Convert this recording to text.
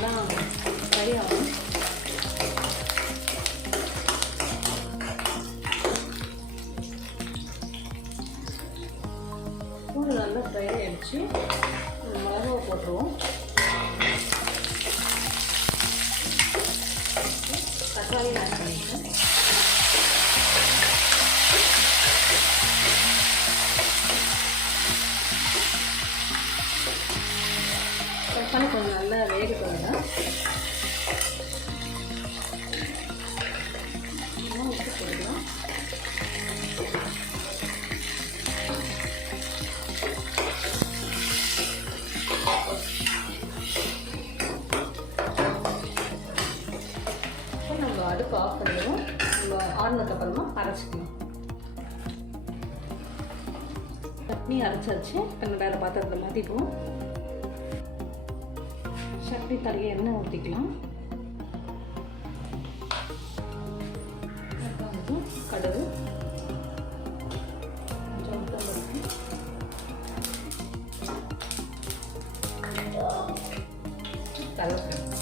நல்லா ஃப்ரை ஆகும். பூண்டு நல்லா ஃப்ரை ஆகிடுச்சு. மிளகாவை போட்டுருவோம். தக்காளி ஆட் பண்ணிட்டேன். தக்காளி கொஞ்சம் நல்லா வேகப்படுங்க. உப்பு போடலாம். நம்ம அடுப்பு ஆஃப் பண்ணிடுவோம். நம்ம ஆறுனதுக்கு அப்புறமா அரைச்சிக்கலாம். சட்னி அரைச்சாச்சு. இப்போ வேறு பாத்திரத்தில் மாற்றிப்போம். சட்னி தரையை எண்ணெய் ஊற்றிக்கலாம். கடுகு, கொஞ்சம் உளுத்தம்பருப்பு, கருவேப்பிலை.